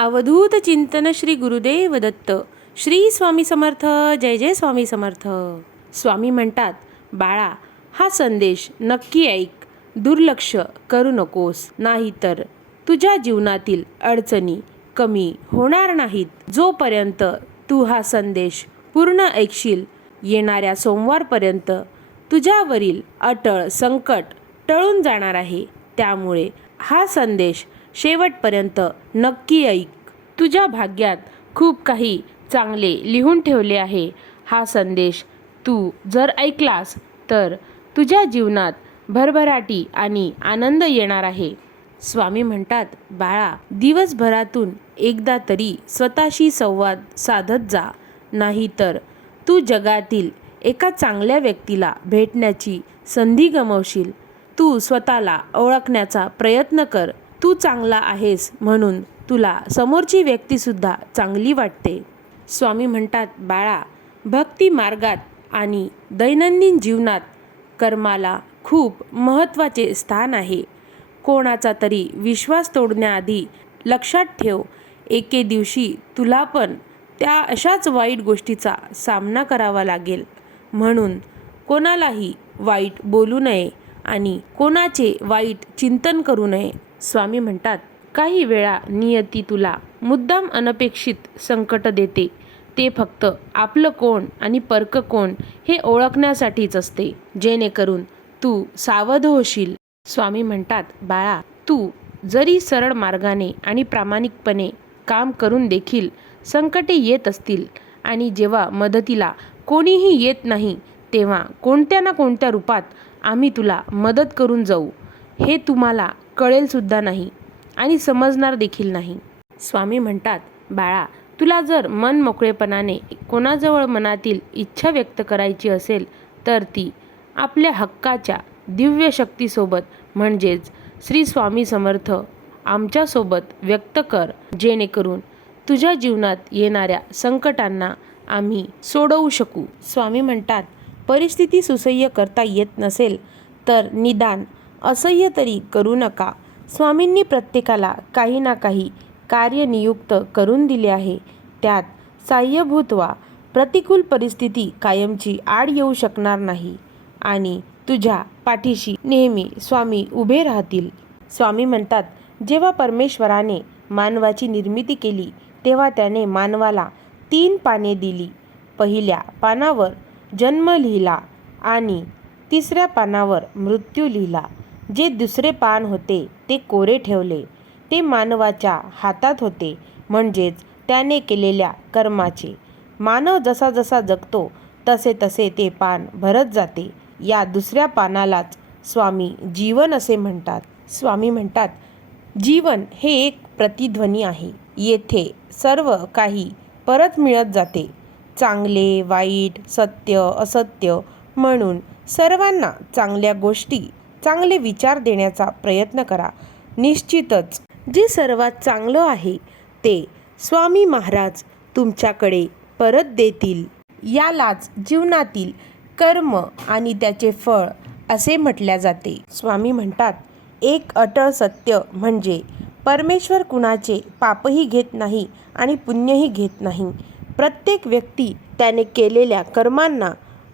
अवधूत चिंतन श्री गुरुदेव दत्त. श्री स्वामी समर्थ. जय जय स्वामी समर्थ. स्वामी म्हणतात, बाळा, हा संदेश नक्की ऐक. दुर्लक्ष करू नकोस, नाहीतर तुझ्या जीवनातील अडचणी कमी होणार नाहीत. जोपर्यंत तू हा संदेश पूर्ण ऐकशील, येणाऱ्या सोमवारपर्यंत तुझ्यावरील अटळ संकट टळून जाणार आहे. त्यामुळे हा संदेश शेवटपर्यंत नक्की ऐक. तुझ्या भाग्यात खूप काही चांगले लिहून ठेवले आहे. हा संदेश तू जर ऐकलास तर तुझ्या जीवनात भरभराटी आणि आनंद येणार आहे. स्वामी म्हणतात, बाळा, दिवसभरातून एकदा तरी स्वतःशी संवाद साधत जा, नाहीतर तू जगातील एका चांगल्या व्यक्तीला भेटण्याची संधी गमावशील. तू स्वतःला ओळखण्याचा प्रयत्न कर. तू चांगला आहेस म्हणून तुला समोरची व्यक्तीसुद्धा चांगली वाटते. स्वामी म्हणतात, बाळा, भक्ती मार्गात आणि दैनंदिन जीवनात कर्माला खूप महत्त्वाचे स्थान आहे. कोणाचा तरी विश्वास तोडण्याआधी लक्षात ठेव, एके दिवशी तुला पण त्या अशाच वाईट गोष्टीचा सामना करावा लागेल. म्हणून कोणालाही वाईट बोलू नये आणि कोणाचे वाईट चिंतन करू नये. स्वामी म्हणतात, काही वेळा नियती तुला मुद्दाम अनपेक्षित संकट देते. ते फक्त आपलं कोण आणि परक कोण हे ओळखण्यासाठीच असते, जेणेकरून तू सावध होशील. स्वामी म्हणतात, बाळा, तू जरी सरळ मार्गाने आणि प्रामाणिकपणे काम करून देखील संकटे येत असतील आणि जेव्हा मदतीला कोणीही येत नाही, तेव्हा कोणत्या ना कोणत्या रूपात आम्ही तुला मदत करून जाऊ, हे तुम्हाला कळेलसुद्धा नाही आणि समजणार देखील नाही. स्वामी म्हणतात, बाळा, तुला जर मन मोकळेपणाने कोणाजवळ मनातील इच्छा व्यक्त करायची असेल तर ती आपल्या हक्काच्या दिव्य शक्तीसोबत म्हणजेच श्री स्वामी समर्थ आमच्यासोबत व्यक्त कर, जेणेकरून तुझ्या जीवनात येणाऱ्या संकटांना आम्ही सोडवू शकू. स्वामी म्हणतात, परिस्थिती सुसह्य करता येत नसेल तर निदान असह्य तरी करू नका. स्वामींनी प्रत्येकाला काही ना काही कार्य नियुक्त करून दिले आहे. त्यात साह्यभूत व्हा. प्रतिकूल परिस्थिती कायमची आड येऊ शकणार नाही आणि तुझ्या पाठीशी नेहमी स्वामी उभे राहतील. स्वामी म्हणतात, जेव्हा परमेश्वराने मानवाची निर्मिती केली तेव्हा त्याने मानवाला 3 पाने दिली. पहिल्या पानावर जन्म लिहिला आणि 3ऱ्या पानावर मृत्यू लिहिला. जे दुसरे पान होते ते कोरे ठेवले. ते मानवाच्या हातात होते, म्हणजेच त्याने केलेल्या कर्माचे. मानव जसा जसा जगतो तसे तसे ते पान भरत जाते. या दुसऱ्या पानालाच स्वामी जीवन असे म्हणतात. स्वामी म्हणतात, जीवन हे एक प्रतिध्वनी आहे. येथे सर्व काही परत मिळत जाते. चांगले वाईट, सत्य असत्य म्हणून सर्वांना चांगल्या गोष्टी, चांगले विचार देण्याचा प्रयत्न करा. निश्चितच जे सर्वात चांगलं आहे ते स्वामी महाराज तुमच्याकडे परत देतील. यालाच जीवनातील कर्म आणि त्याचे फळ असे म्हटले जाते. स्वामी म्हणतात, एक अटळ सत्य म्हणजे परमेश्वर कुणाचे पापही घेत नाही आणि पुण्यही घेत नाही. प्रत्येक व्यक्ती त्याने केलेल्या कर्मांना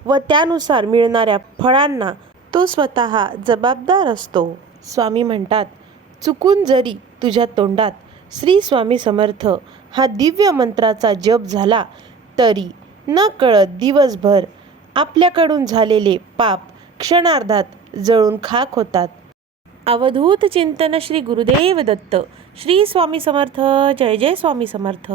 व त्यानुसार मिळणाऱ्या फळांना तो स्वतः जबाबदार असतो. स्वामी म्हणतात, चुकून जरी तुझ्या तोंडात श्री स्वामी समर्थ हा दिव्य मंत्राचा जप झाला तरी नकळत दिवसभर आपल्याकडून झालेले पाप क्षणार्धात जळून खाक होतात. अवधूत चिंतन श्री गुरुदेव दत्त. श्री स्वामी समर्थ. जय जय स्वामी समर्थ.